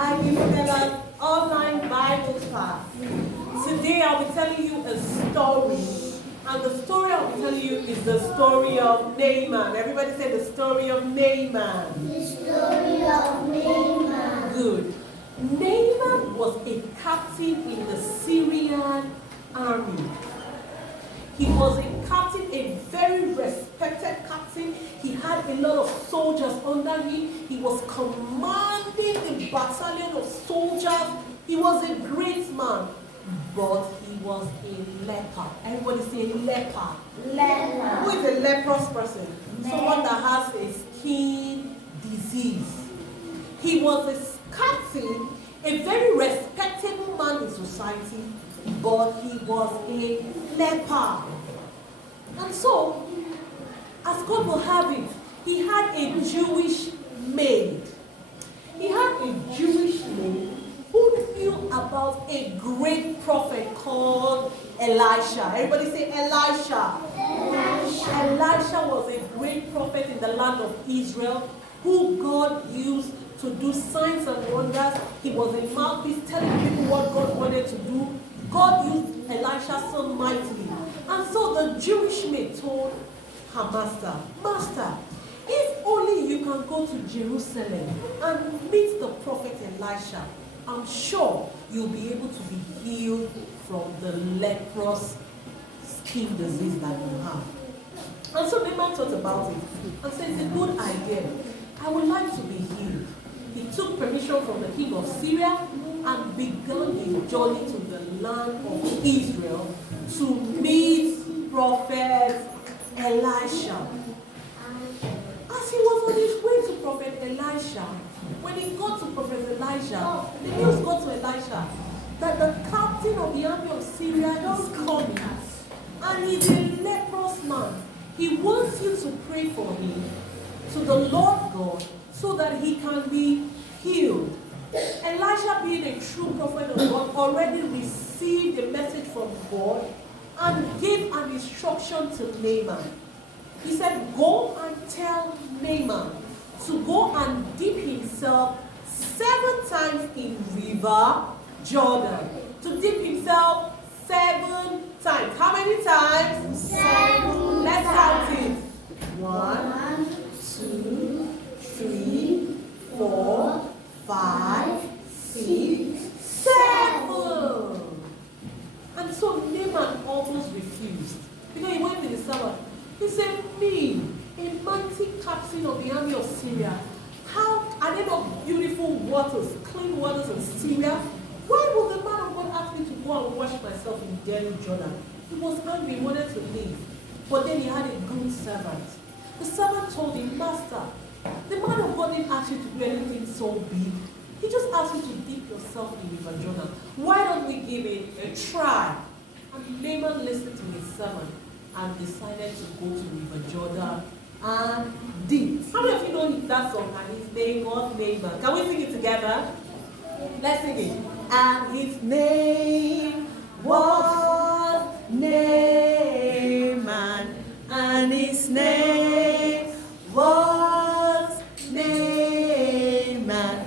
I give Stella's online Bible class. Today I'll be telling you a story. And the story I'll be telling you is the story of Naaman. Everybody say the story of Naaman. The story of Naaman. Good. Naaman was a captain in the Syrian army. He was a captain, a very respected captain. He had a lot of soldiers under him. He was commanding a battalion of soldiers. He was a great man, but he was a leper. Everybody say leper. Leper. Who is a leprous person? Someone that has a skin disease. He was a captain, a very respectable man in society, but he was a leper. And so, as God will have it, he had a Jewish maid. He had a Jewish maid who knew about a great prophet called Elisha. Everybody say Elisha. Elisha. Elisha was a great prophet in the land of Israel who God used to do signs and wonders. He was a mouthpiece telling people what God wanted to do. God used Elisha so mightily. And so the Jewish maid told her master, Master, if only you can go to Jerusalem and meet the prophet Elisha, I'm sure you'll be able to be healed from the leprous skin disease that you have. And so Naaman thought about it and said, it's a good idea. I would like to be healed. He took permission from the king of Syria and began his journey to the land of Israel to meet prophet Elisha. As he was on his way to prophet Elisha, when he got to prophet Elisha, the news got to Elisha that the captain of the army of Syria is coming. And he's a leprous man. He wants you to pray for him to the Lord God so that he can be healed. Elisha, being a true prophet of God, already received a message from God and gave an instruction to Naaman. He said, go and tell Naaman to go and dip himself 7 times in river Jordan. To dip himself 7 times. How many times? 7. Let's count it. 1, 2, 3, 4, 5, 6, 7. And so Naaman almost refused. Because he went to the servant. He said, me, a mighty captain of the army of Syria, how are there not beautiful waters, clean waters in Syria? Why will the man of God ask me to go and wash myself in dirty Jordan? He was angry, he wanted to leave. But then he had a good servant. The servant told him, Master, the man of God didn't ask you to do anything so big. He just asked you to dip yourself in River Jordan. Why don't we give it a try? And Naaman listened to his servant and decided to go to River Jordan and dip. How many of you know that song? And his name was Naaman. Can we sing it together? Let's sing it. And his name was Naaman. And his name was Naaman.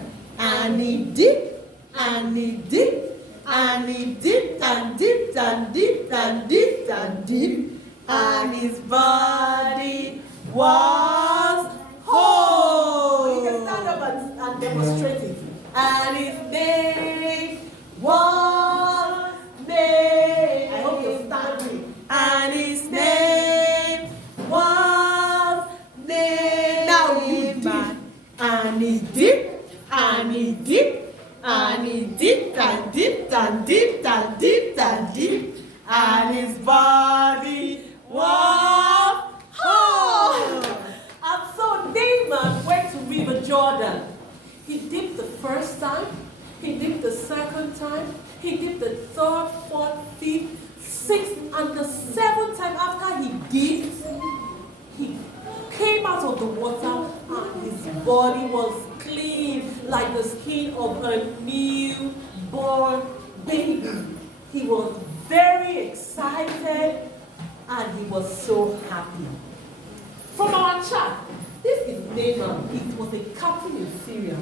And he dipped, and he dipped, and he dipped, and dipped, and dipped, and dipped, and dipped. And his body was whole. You can stand up and demonstrate it. And his name was Naaman. I hope you're standing. And his name was Naaman. Now you dip. And he dipped, and he dipped, and he dipped, and dipped, and dipped, and dipped, and dipped. And his body was whole. And so Naaman went to River Jordan. He dipped the first time, he dipped the second time, he dipped the third, fourth, fifth, sixth, and the 7th time after he dipped, he came out of the water and his body was clean like the skin of a newborn baby. He was very excited and he was so happy. From our chart, this is Naaman. He was a captain in Syria.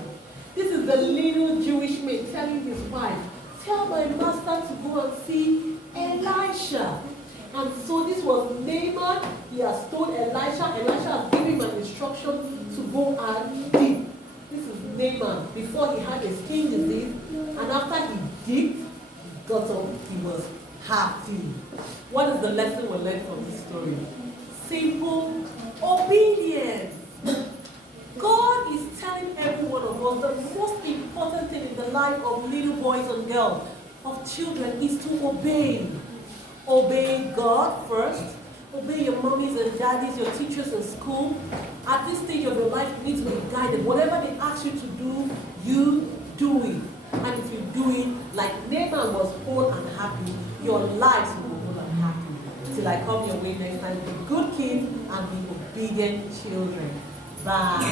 This is the little Jewish man telling his wife, tell my master to go and see Elisha. And so this was Naaman. He has told Elisha. Elisha has given him an instruction to go and dig. This is Naaman before he had a skin disease. And after he digged, he got up, he was happy. What is the lesson we learned from this story? Simple obedience. God is telling every one of us the most important thing in the life of little boys and girls, of children, is to obey. Obey God first. Obey your mommies and daddies, your teachers in school. At this stage of your life, you need to be guided. Whatever they ask you to do, you do it. And if you do it, like Naaman was whole and happy, your lives will be whole and happy. Till I come your way next time, be good kids and be obedient children. Bye.